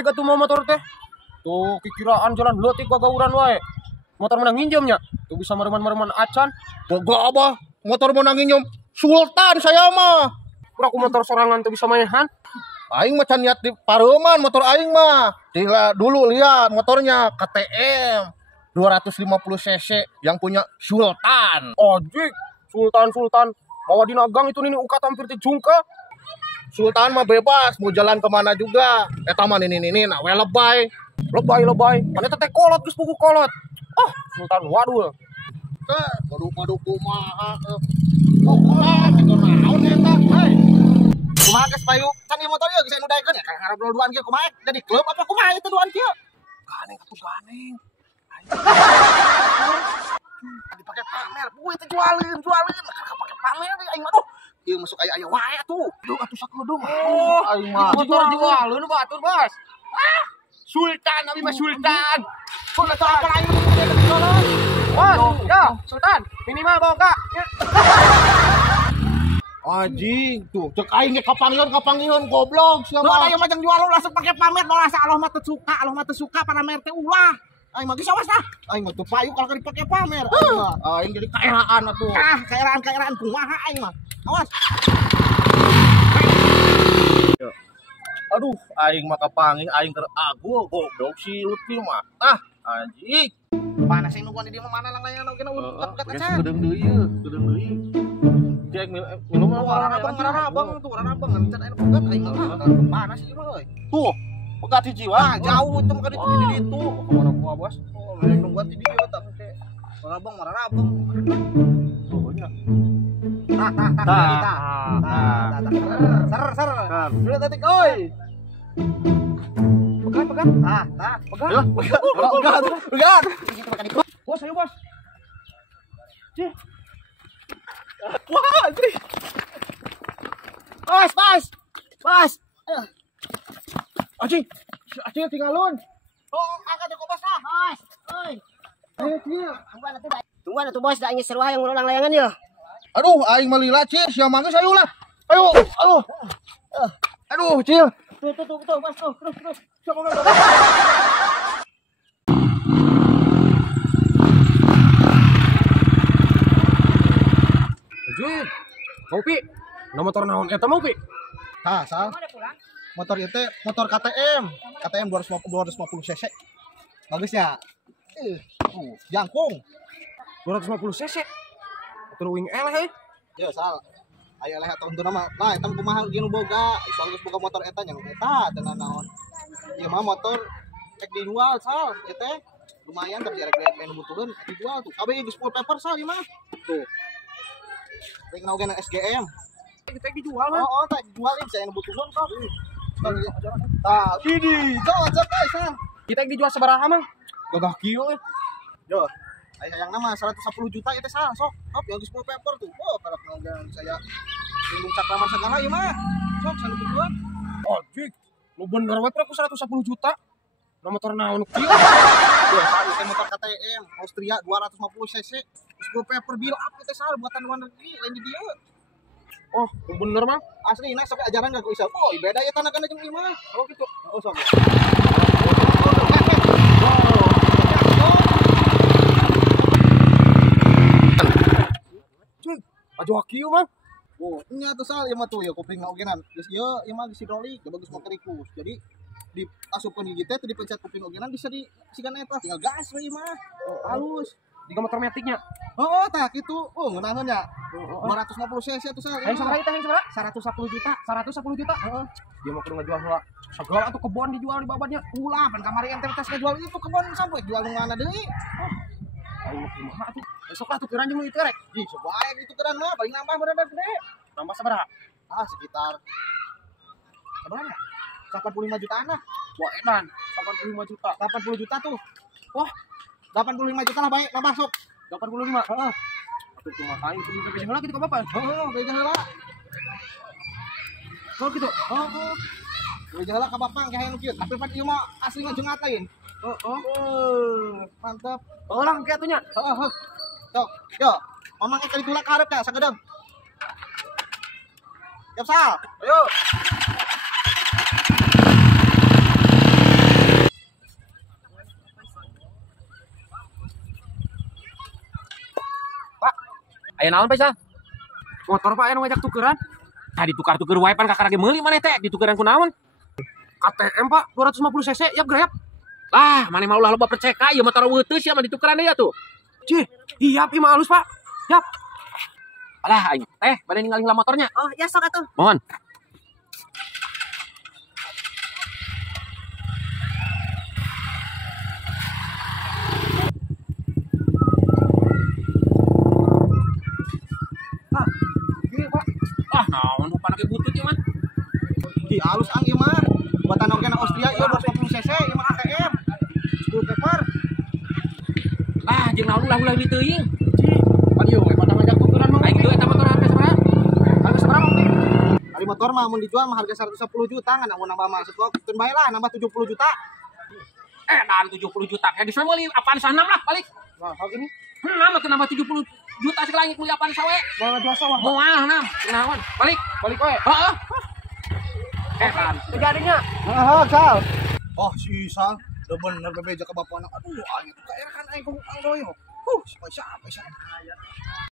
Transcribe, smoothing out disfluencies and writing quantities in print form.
naik atuh mau motor teh. Tuh kikiraan jalan leutik gagauran wae. Motor menang nginjemnya. Tuh bisa mareman-mareman acan. Boga abah, motor mau nginjem Sultan saya mah. Kurang motor sorangan tuh bisa mainan. Aing mah can niat di pareuman motor aing mah. Dulu lihat motornya KTM 250 cc yang punya Sultan. Ojek, Sultan. Bawa di nagang itu nini ukat hampir dijungka. Sultan mah bebas mau jalan kemana juga. Eta mah nini nah we lebay. Lebay. Kan eta teh kolot geus buku kolot. Ah, Sultan waduh. Teh, waduh kumaha. Kumaha itu naon eta? Hei. Kumaha geus payu? Can ieu motor ieu geus anu daekeun ya. Karena duaan kieu kumaha? Jadi klub apa kumaha itu duaan kieu? Ganeng atuh ganeng. Dipakai pamer, gue itu jualin, kakak pakai pamer nih, aing mah tuh, ieu masuk aya wae tuh, duh atuh sakeudung, Aing mah motor jualun batur bos. Ah, Sultan abi mah Sultan. kok nggak tahu apa aing jualan, Bos, ya Sultan, minimal boga. anjing, tuh, cek aing ge kapangieun goblok, siapa? Lo ada yang macam jual lo langsung pakai pamer lo rasa Allah mah teu suka pamer teh ulah. Aing mah geus awas lah. Aing mah tuh payu kalau dipakai pamer, aing jadi kaeraan atuh. Kaeraan kumaha aing mah. Awas. Aduh, aing mah kapanging, aing keur agu goblok si Lutfi mah. Ah, anjing. Panas sing nungguan di dieu mana lang layang kena udah Geus gedeung deui. Cek minum Rarabang tuh, rarabang ngan aing pegat aing mah. Panas ieu mah euy. tuh. Pegat hiji wah. Jauh itu mah di ditu. Kemana gua bos? Oh, nungguan di dieu tah teh. Rarabang. Pokoknya. Ser. Sudah detik euy. Pegat. Pegat. Bos, ayo bos. Cih. Wah, cih. Pas. Anjing tinggalun. Oh, angkat ke bos lah. Bos. Oi. Tungguan atuh bos, da ingin seru hayang ulang layangan ya. Aduh, aing malila Cil, sia mangga sayu lah. Ayo. Aduh, Cil. Tuh, bos, terus. Jut. Kopi. Na motor naon eta mau pi? Tah, sal. Motor ieu teh motor KTM 250 cc. Bagusnya. Jangkung. 250 cc. Atuh wing eleh. Yo, sal. Aya leh tahun teu mah. Nah, eta kumaha ieu nu boga. Soalnya geus boga motor eta nya eta tenan naon. Ieu mah motor rek dijual, sal. Ieu teh lumayan tapi rek pengen butuheun dijual tuh. Kabeh geus full paper sal ieu mah. Tuh. Rek naogeuna SGM. Kita dijual mah. Oh, tak dijual ini saya butuheun kok. Tah, ini cocok guys, sal. Kita dijual sabaraha mang? Gagah kieu euy. Yo, aya hayang nama 110 juta itu salah sok. Hop, yang geus full paper tuh. Oh, kalau pengen saya lindung cakraman segala ieu mah. Sok 110. Ojek. Lu bener we aku 110 juta. Na motor naon kieu? Yo, salah itu motor KTM Austria 250 cc. Geus full paper bil up teh salah buatan luar negeri lain di dieu. Oh, lu bener mang. Asli nah sok ajaran gak ku isal. Oh, beda ya tanakan jeung ieu mah. Oh gitu. Oh, sok. Ajo kieu mang. Oh, nya tuh sal ieu mah tuh ya kuping ogenan. Geus ieu mah geus hidrolik, bagus motorikus. Jadi diasupkeun gigi teh teu dipencet kuping ogenan bisa disigan eta tinggal gas we mah. Halus. Di motor metiknya. Oh, tah kitu. Oh, ngeunaheun nya. 250 cc tuh sal. Hayang sabaraha eta hayang sabaraha? 110 juta. 110 juta. Heeh. Dia mau kudu ngajual heula. Segala atuh kebon dijual di babadnya. Ulah pan kamari ente tes ngejual itu kebon sampai jual nu mana deui. Ayo kumaha atuh? Besok lah tuh keranjang nu itu rek. Ih, sebaik itu keren mah paling nambah bener gede. Tambah sabaraha? Ah, sekitar Berapa? 85 jutaan lah. Wah, edan. 85 juta. 80 juta tuh. Wah, 85 juta lah baik nambah sok. 85. Heeh. Atuh kumaha aing kudu ke heula gitu ka Bapak. Heeh, beja heula. Oh gitu. Heeh. Beja heula ka Bapak ge hayang kieu. Tapi pan ieu mah asli ngajengat lain. Mantap. Orang kieu atunya. Heeh. Sok, yo. Mamang kali tulak ka hareup teh sagedeung. Siap sal. Ayo. Aya naon Pak Sal? Motor Pak anu ngajak tukeran. Tadi tukar-tuker wae pan kakak lagi meuli maneh teh ditukeran ku naon? KTM Pak 250 cc ya grab. Lah, maneh mah ulah loba perceka ieu motor weuteus ya mah ditukeran deui atuh. Cih, iya pi mah halus Pak. Yap. Alah aing teh bade ningali heula motornya. Oh, ya sok atuh. Mohon. Nah, gini Pak. Ah, naon nu panake butut ieu mah? Di halus ang ieu mah. Buatan organ Austria ieu 250 cc ieu mah ATM. Screw paper. Ah, jeung naon ulah-ulah ini teuing. Pan ieu we pada ngajak tukeran mah. Aing teu eta motor harga sabaraha? Harga seberapa Pi? Ari motor mah mun dijual mah harga 110 juta ngan mun nambah mah setua keun bae lah nambah 70 juta. Dan 70 juta. Ya di sana meuli apaan sahnam lah balik. Nah, hal gini. Nam atuh nambah 70 juta sekali meuli apaan sawe. Mau ngajual sawah. Moal nam. Naon? Balik. Balik we. Heeh. Dan Terjadinya. Heeh, Sal. Oh, si Sal. Udah bener bebeja ke bapak anak. Aduh, aing itu kayak kan aing ku angdoyo. Siapa.